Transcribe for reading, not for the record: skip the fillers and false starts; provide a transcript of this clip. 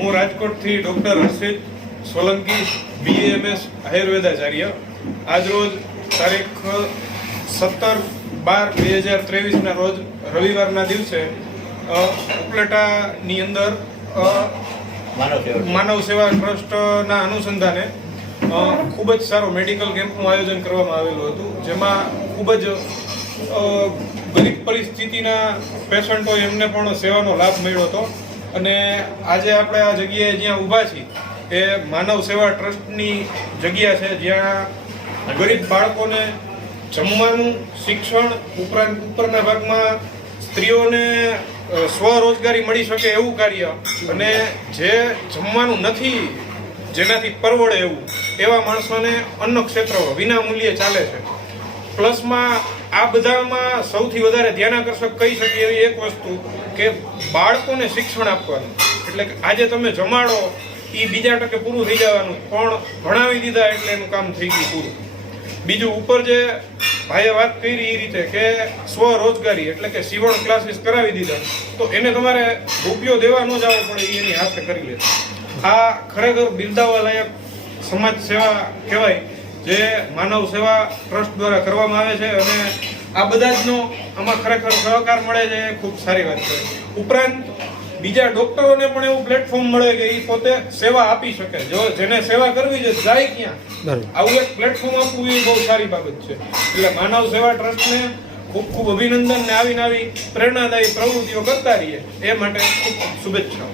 હું રાજકોટથી ડૉક્ટર હર્ષિત સોલંકી BAMS આયુર્વેદાચાર્ય આજરોજ તારીખ 17/12/2023 રોજ રવિવારના દિવસે ઉપલેટાની અંદર માનવ સેવા ટ્રસ્ટના અનુસંધાને ખૂબ જ સારો મેડિકલ કેમ્પનું આયોજન કરવામાં આવેલું હતું, જેમાં ખૂબ જ ગરીબ પરિસ્થિતિના પેશન્ટો એમને પણ સેવાનો લાભ મળ્યો હતો. અને આજે આપણે આ જગ્યાએ જ્યાં ઊભા છીએ એ માનવ સેવા ટ્રસ્ટની જગ્યા છે, જ્યાં ગરીબ બાળકોને જમવાનું, શિક્ષણ ઉપરાંત ઉપરના ભાગમાં સ્ત્રીઓને સ્વરોજગારી મળી શકે એવું કાર્ય અને જે જમવાનું નથી જેનાથી પરવડે એવું એવા માણસોને અન્ન ક્ષેત્ર વિના મૂલ્યે ચાલે છે. પ્લસમાં આ બધામાં સૌથી વધારે ધ્યાનાકર્ષક કહી શકીએ એવી એક વસ્તુ કે બાળકોને શિક્ષણ આપવાનું. એટલે કે આજે તમે જમાડો એ બીજા ટકે પૂરું થઈ જવાનું, પણ ભણાવી દીધા એટલે એનું કામ થઈ ગયું પૂરું. બીજું ઉપર જે ભાઈએ વાત કરી એ રીતે કે સ્વરોજગારી એટલે કે સીવણ ક્લાસીસ કરાવી દીધા તો એને તમારે રૂપિયો દેવા ન જવો પડે, એની હાથે કરી લે. આ ખરેખર બિરદાવવા લાયક સમાજ સેવા કહેવાય જે માનવ સેવા ટ્રસ્ટ દ્વારા કરવામાં આવે છે. અને આ બધા જનો આમાં ખરેખર સહકાર મળે છે, એ ખૂબ સારી વાત છે. ઉપરાંત બીજા ડોક્ટરોને પણ એવું પ્લેટફોર્મ મળે કે એ પોતે સેવા આપી શકે. જો જેને સેવા કરવી છે જાય ક્યાં, આવું એક પ્લેટફોર્મ આપવું એ બહુ સારી બાબત છે. એટલે માનવ સેવા ટ્રસ્ટને ખૂબ ખૂબ અભિનંદન ને આવી પ્રેરણાદાયી પ્રવૃત્તિઓ કરતા રહીએ એ માટે ખૂબ ખૂબ શુભેચ્છાઓ.